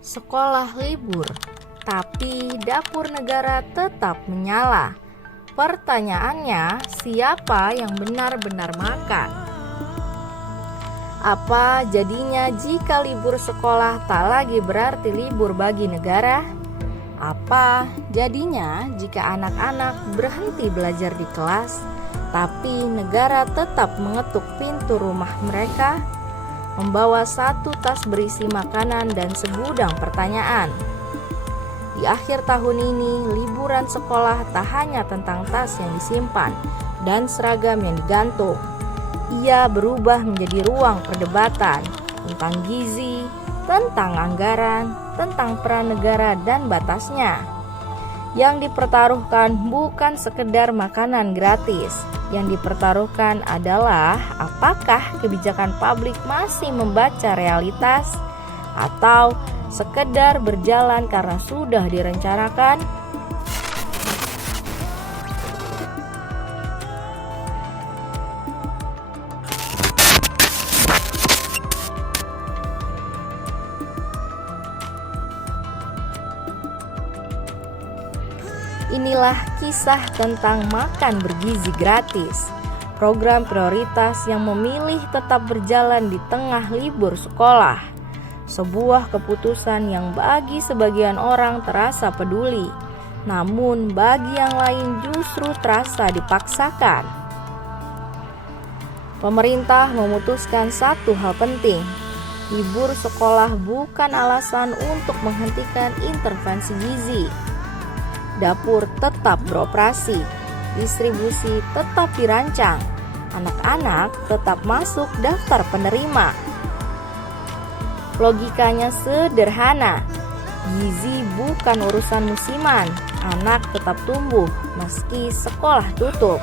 Sekolah libur, tapi dapur negara tetap menyala. Pertanyaannya, siapa yang benar-benar makan? Apa jadinya jika libur sekolah tak lagi berarti libur bagi negara? Apa jadinya jika anak-anak berhenti belajar di kelas, tapi negara tetap mengetuk pintu rumah mereka, membawa satu tas berisi makanan dan segudang pertanyaan? Di akhir tahun ini, liburan sekolah tak hanya tentang tas yang disimpan dan seragam yang digantung. Ia berubah menjadi ruang perdebatan tentang gizi, tentang anggaran, tentang peran negara dan batasnya. Yang dipertaruhkan bukan sekedar makanan gratis. Yang dipertaruhkan adalah apakah kebijakan publik masih membaca realitas atau sekedar berjalan karena sudah direncanakan. Inilah kisah tentang makan bergizi gratis, program prioritas yang memilih tetap berjalan di tengah libur sekolah. Sebuah keputusan yang bagi sebagian orang terasa peduli, namun bagi yang lain justru terasa dipaksakan. Pemerintah memutuskan satu hal penting. Libur sekolah bukan alasan untuk menghentikan intervensi gizi. Dapur tetap beroperasi, distribusi tetap dirancang, anak-anak tetap masuk daftar penerima. Logikanya sederhana, gizi bukan urusan musiman, anak tetap tumbuh meski sekolah tutup.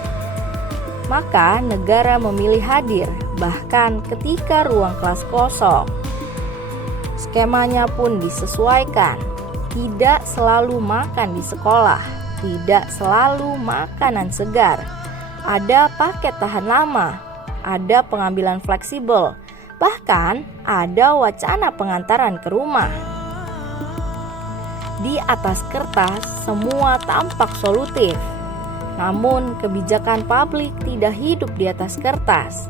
Maka negara memilih hadir, bahkan ketika ruang kelas kosong. Skemanya pun disesuaikan. Tidak selalu makan di sekolah, tidak selalu makanan segar. Ada paket tahan lama, ada pengambilan fleksibel, bahkan ada wacana pengantaran ke rumah. Di atas kertas semua tampak solutif, namun kebijakan publik tidak hidup di atas kertas.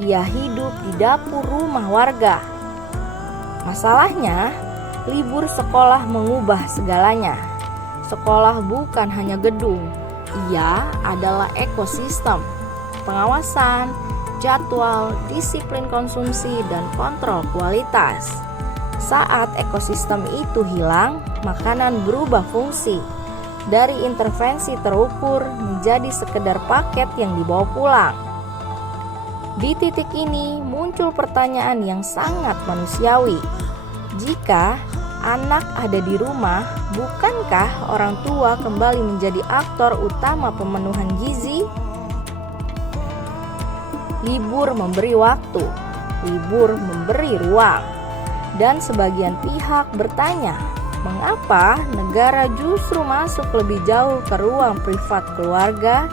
Ia hidup di dapur rumah warga. Masalahnya, libur sekolah mengubah segalanya. Sekolah bukan hanya gedung, ia adalah ekosistem, pengawasan, jadwal, disiplin konsumsi, dan kontrol kualitas. Saat ekosistem itu hilang, makanan berubah fungsi. Dari intervensi terukur menjadi sekedar paket yang dibawa pulang. Di titik ini muncul pertanyaan yang sangat manusiawi. Jika anak ada di rumah, bukankah orang tua kembali menjadi aktor utama pemenuhan gizi? Libur memberi waktu, libur memberi ruang. Dan sebagian pihak bertanya, mengapa negara justru masuk lebih jauh ke ruang privat keluarga?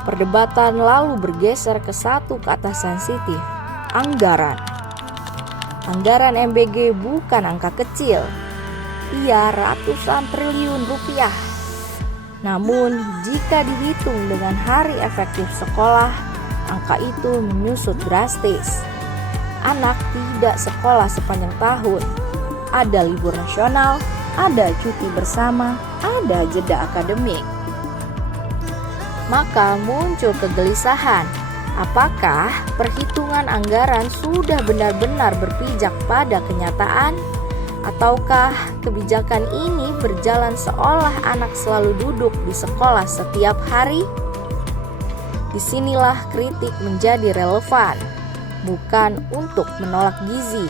Perdebatan lalu bergeser ke satu kata sensitif, anggaran. Anggaran MBG bukan angka kecil, ia ratusan triliun rupiah. Namun jika dihitung dengan hari efektif sekolah, angka itu menyusut drastis. Anak tidak sekolah sepanjang tahun, ada libur nasional, ada cuti bersama, ada jeda akademik. Maka muncul kegelisahan, apakah perhitungan anggaran sudah benar-benar berpijak pada kenyataan? Ataukah kebijakan ini berjalan seolah anak selalu duduk di sekolah setiap hari? Disinilah kritik menjadi relevan, bukan untuk menolak gizi,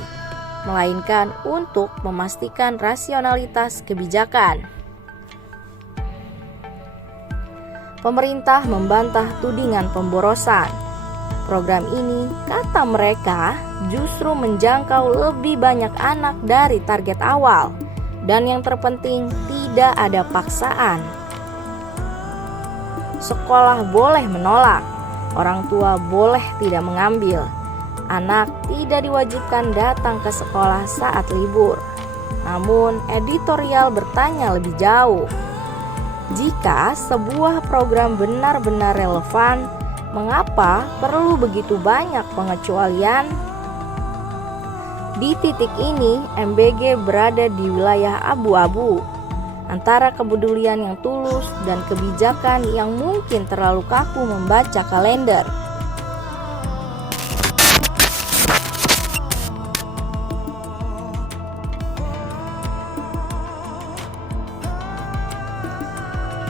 melainkan untuk memastikan rasionalitas kebijakan. Pemerintah membantah tudingan pemborosan. Program ini, kata mereka, justru menjangkau lebih banyak anak dari target awal. Dan yang terpenting, tidak ada paksaan. Sekolah boleh menolak, orang tua boleh tidak mengambil. Anak tidak diwajibkan datang ke sekolah saat libur. Namun, editorial bertanya lebih jauh. Jika sebuah program benar-benar relevan, mengapa perlu begitu banyak pengecualian? Di titik ini, MBG berada di wilayah abu-abu antara kepedulian yang tulus dan kebijakan yang mungkin terlalu kaku membaca kalender.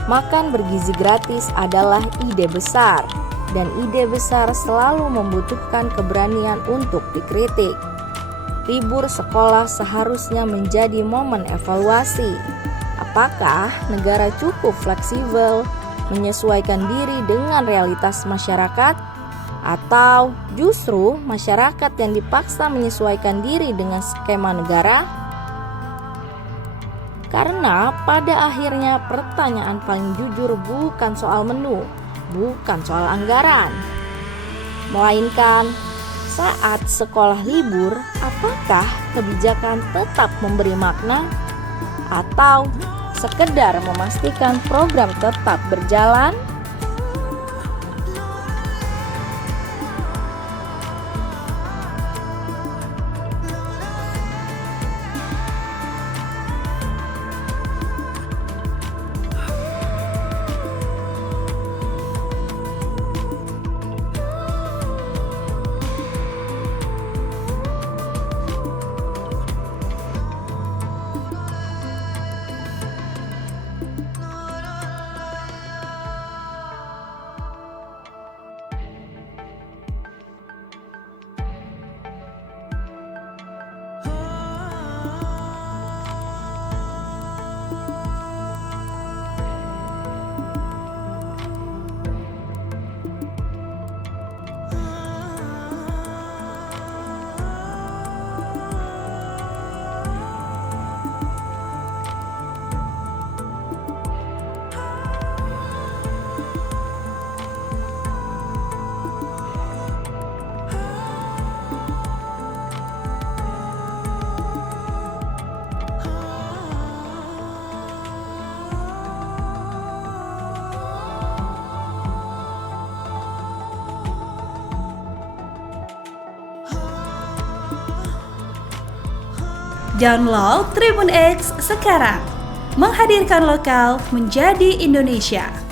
Makan bergizi gratis adalah ide besar, dan ide besar selalu membutuhkan keberanian untuk dikritik. Libur sekolah seharusnya menjadi momen evaluasi. Apakah negara cukup fleksibel menyesuaikan diri dengan realitas masyarakat? Atau justru masyarakat yang dipaksa menyesuaikan diri dengan skema negara? Karena pada akhirnya pertanyaan paling jujur bukan soal menu, bukan soal anggaran, melainkan saat sekolah libur, apakah kebijakan tetap memberi makna atau sekedar memastikan program tetap berjalan? Download Tribun X sekarang, menghadirkan lokal menjadi Indonesia.